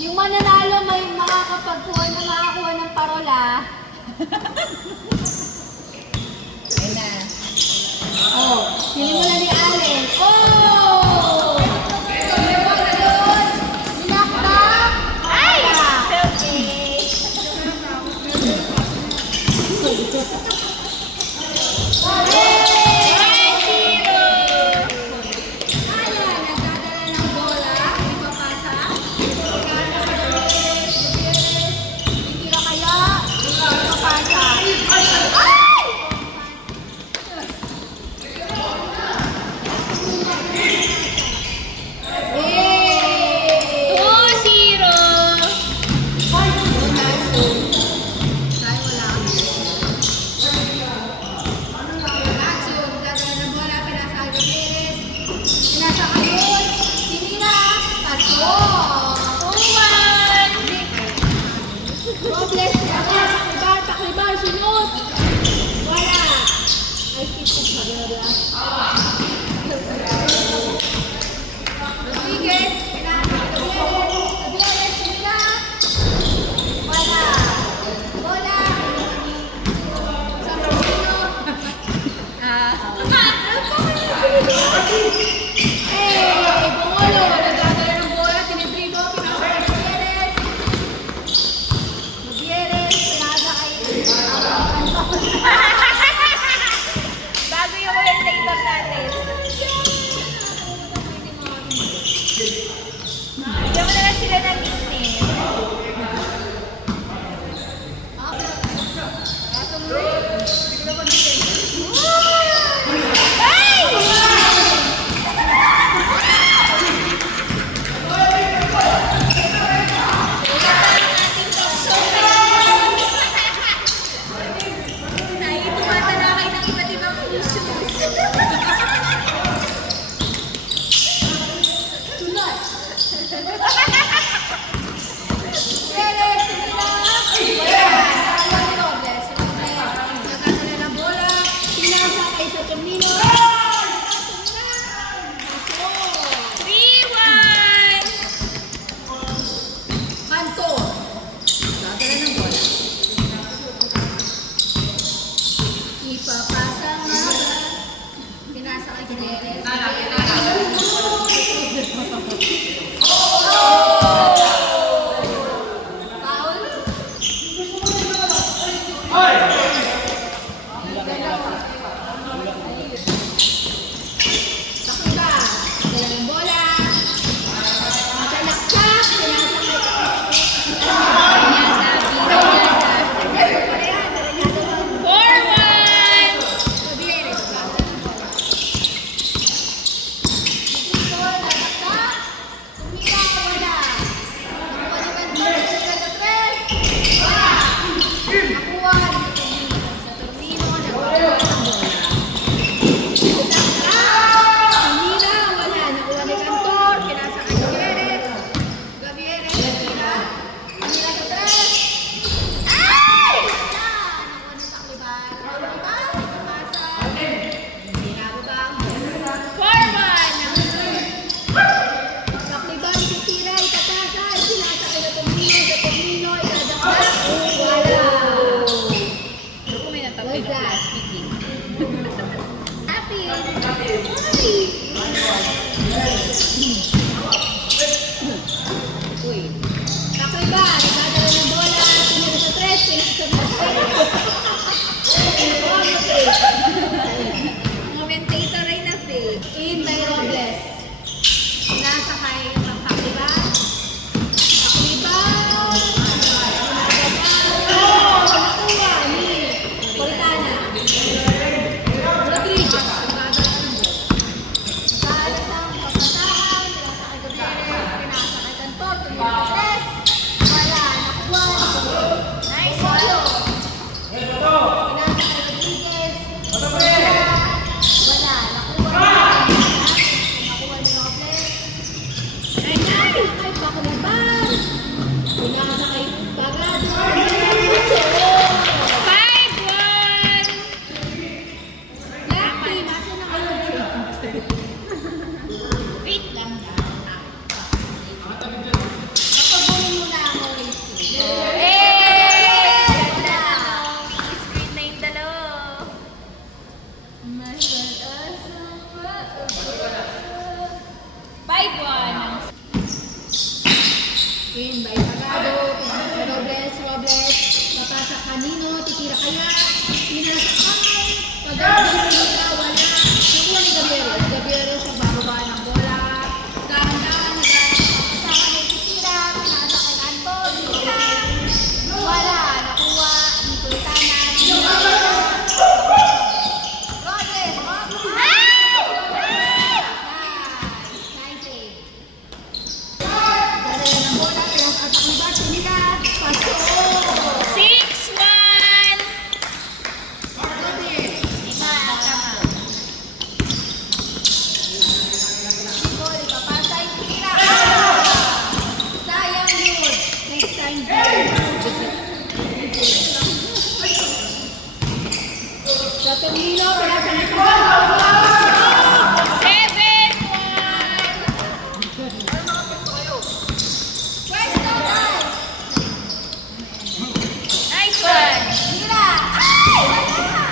Yung mananalo may makakakuha ng parola. Ayun na. Oh, sinimula ni Allen. Oh! Sinakta. Ay! It's okay. Bago yung commentator natin. Bigyan mo na lang sila ng nickname. kanino, titira kaya, pinasakay, pag-ibig, wala. Nakuha ni Gabrielo. Gabrielo sa bababa ng bola. Dahan-dahan, nagkakasama ni titira, pinasa kay Anto, titira. Wala, nakuha ni Kulitana, titira. Progress, nice save. Dala ng bola, pinasa ni Bart, titira. Pasok. 6-1. Lima ang kamay. Nicole, ipapasay, tira. Sayang yun. Next time. Sa Tumino, wala sa likod. 7-1. Pwesto, guys. Nice one. Tira. Ay, wala.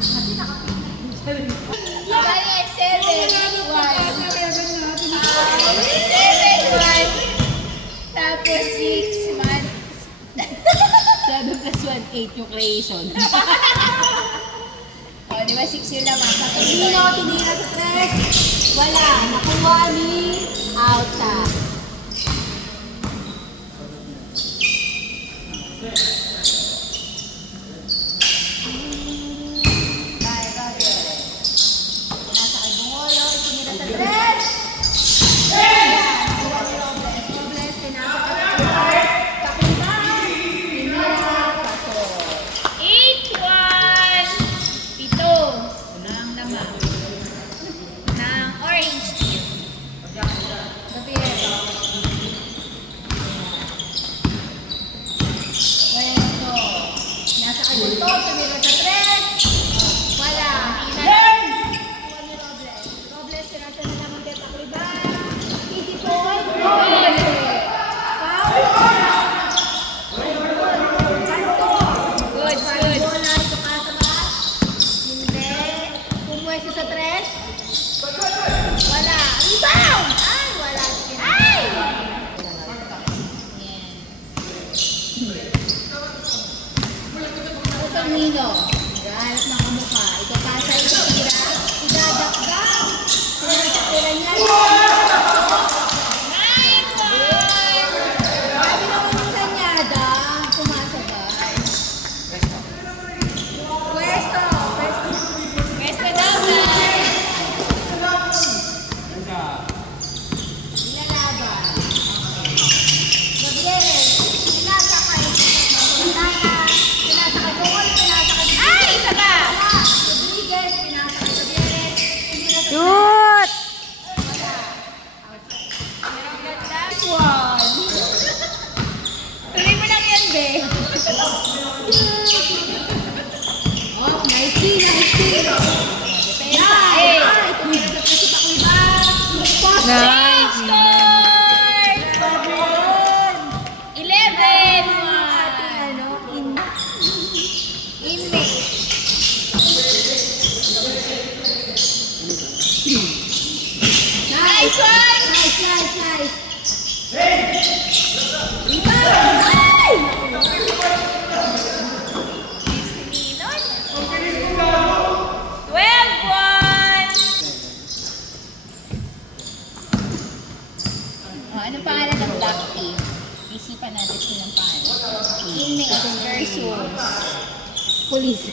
Kasi nakapili. Bali, 7-1. 7-1. Tapos 6 months. 7 plus 1, 8 yung creation. O, di ba 6 yun naman? Sa Tumino, tinira sa tres. Wala. Nakuha ni Alta. Bye, Gabriel. Nasa kay Bungolo, tinira sa tres. Nakuha ni Robles. Robles, pinasa kay Kapitan. Kapitan. Tinira, pasok. 8-1. 7. Unang naman. Ng orange team. Gabriel. Pwesto. Nasa kay Buntot, tumira sa tres. Wala. Kuha ni Robles. Robles, pinasa na naman kay Takriban. Easy point. Robles. Foul. Kanto. Good, Parang good. bola rito ka sa baas. Hindi. Pumwesto sa tres. Wala. Rebound! Ay, wala. Ay! Ako Tumino. Gahanap ng kamukha. Ito pasa, ito tira. Idadakdak. Tinatira niya. Sabi naman ng kanyada. Pumasabay. Pwesto. Pwesto. Pwesto daw, guys. Ilalaban. Gutierrez. Pinasa kay Montana. Pinasa kay Bungol. Pinasa kay Ay, isa pa. Wala. Rodriguez. Pinasa kay Gutierrez. Hindi na sa Shoot! wala. Nice one. Tuloy mo lang yan, be. Oh, nice team, nice team. Depensa. Ay, tumira sa preso sa Kuliban. Poste. Nice. Score! Gabriel. 11-1. Ano, Inmate. Nice one. Nice, nice, nice. Rebound. Ay! Sininod. 12-1. Oh, anong pangalan ng black team? Isipan natin silang pangalan. Inmate versus Police.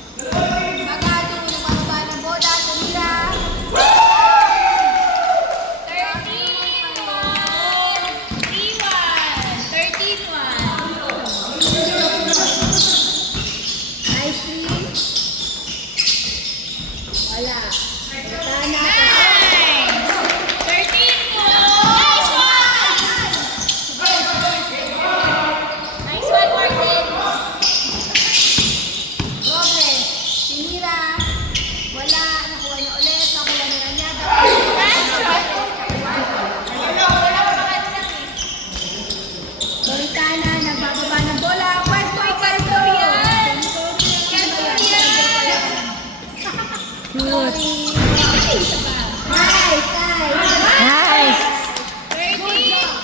Magado ng mababa ng bola, tumira. 13-1. 13-1. Nice team. Wala. Montana. Nice! 13-1. Nice one! Nice one, Martin. Robles. Tinira. Wala. Nakuha niya ulit. Nakuha ni Ranyada. Nice one. Wala pa lang eh. Montana. Nagbababa ng bola. Pwesto. Pwesto. Yan. Sorry. Nice. Nice. Nice! 13-1.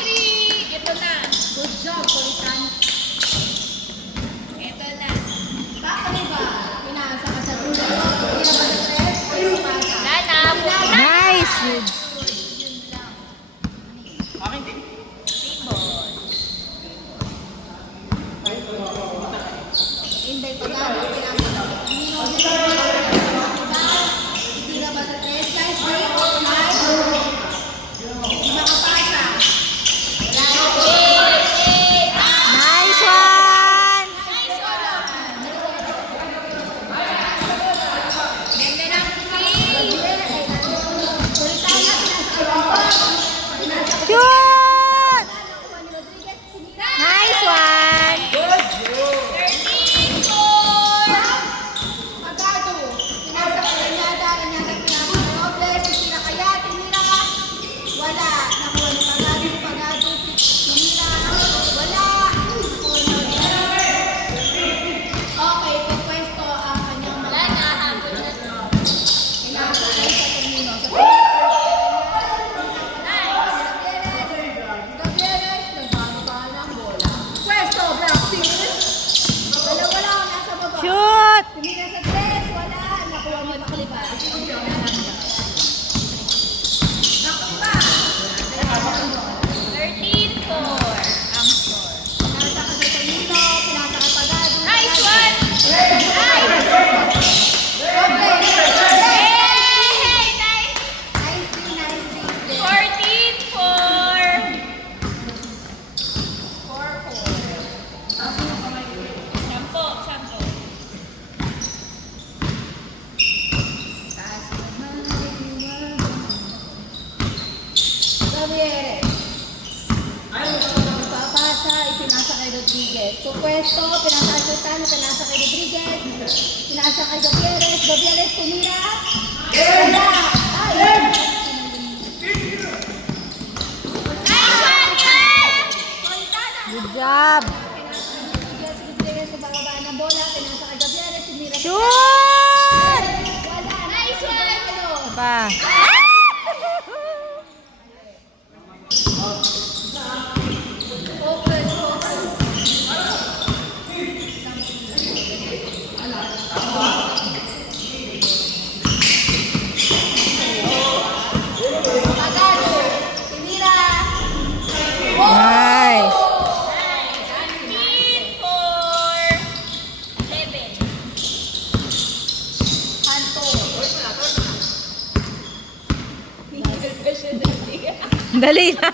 iba. Naku pa. 13-4 ang score. Pinasa ka sa Tonino, pinasa ka Pagado. Nice one! Hey! Nice! 14-4. 10. Gabriel. Papasa, ipinasa kay Rodriguez. Pupwesto, pinasa kay Sultano, pinasa kay Rodriguez. Pinasa kay Gutierrez. Gutierrez tumira. Wala. Ay! Nice one, guys! Montana. Good job! Rodriguez, Gutierrez sa bababa ng bola. Pinasa kay Gutierrez. Tumira. Shoot! Wala. Nice one! Pa. Focus, focus. Pagado. Tumira. Nice! 15-4. 11. Hanto. Dali na.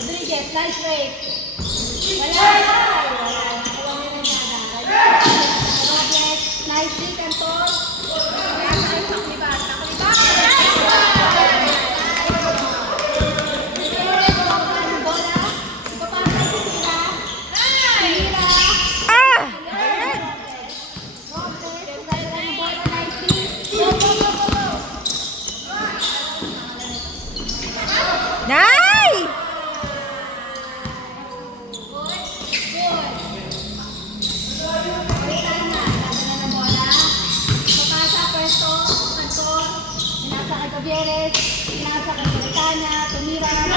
Rodriguez, nice break. Wala. Nakuha mo yung nada. Robles, nice break and toss. Kaya sa ay taklibat. Taklibat. Nice one! Rodriguez, bababa ng bola. Ipapasa si Tira. Tira. Ah! Robles, bababa ng bola. Nice break. Go, go, go, go, go. Nice!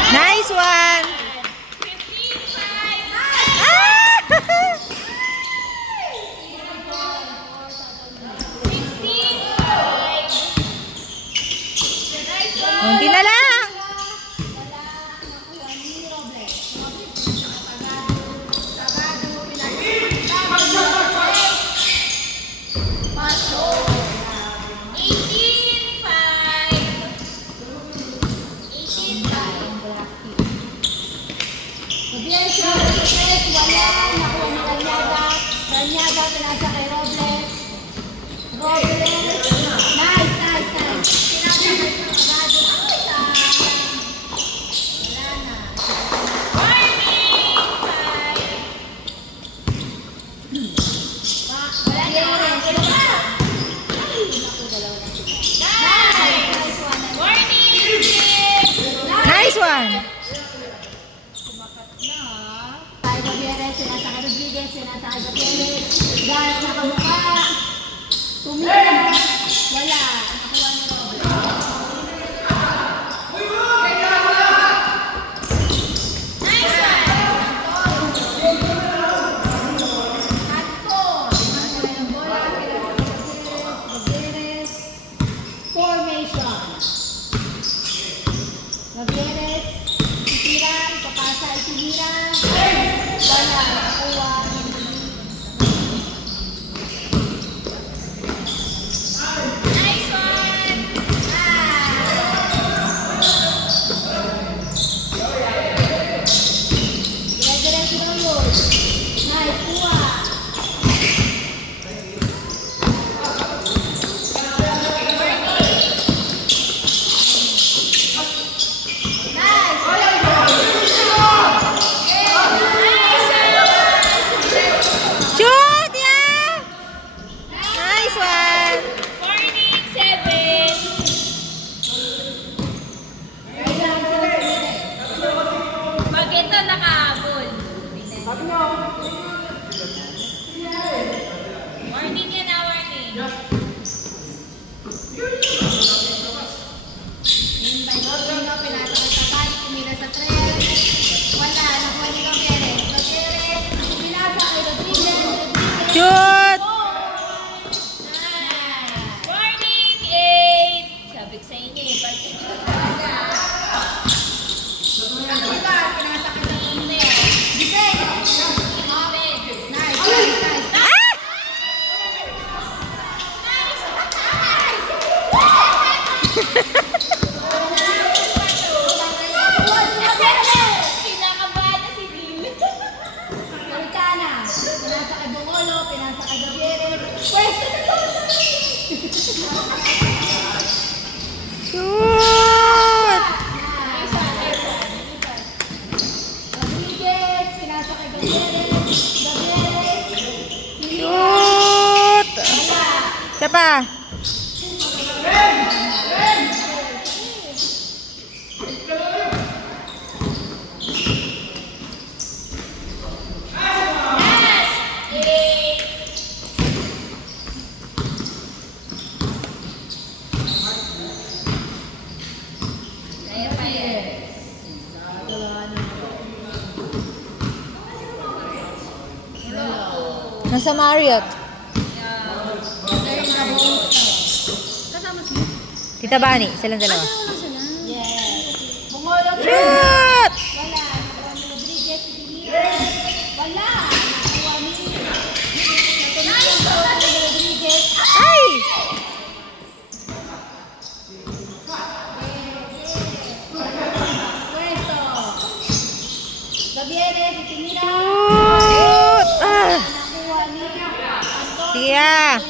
Nice one! 15-5. Ah! 16-5. Kunti na lang! Pasok. 18-5. Wala, nakuha ni Ranyada. Ranyada, pinasa kay Robles. Robles. Nice, nice, nice. Pinasa kay Pagado. Ay, sayang. Wala na. Warning! 5. Wala na. Ay, naku, dalawa na sila. Nice, nice one. Warning! 6. Nice one! Kay Gutierrez, pinasa kay Rodriguez, pinasa kay Gutierrez. Dahil nakamukha. Tumira. Wala. Nakuha ni Robles. Nice one! Formation. Gutierrez, titiran, papasa, itiniran. Wala, nakuha. Nice one! kay Gutierrez. Pwesto na to! Shoot! Rodriguez, pinasa kay Gutierrez. Gutierrez. Shoot! Isa pa. Kaya pa yan. Nasa Marriott. Kasama si Tita Bani, silang dalawa. Yes. Bungolong. Shoot! Wala. Rodriguez, Rodriguez. Wala. Nakuha ni. Nice. Rodriguez. Ay! Pwesto. Gutierrez, itinira. Shoot! Ah! Nakuha ni. Sige ah.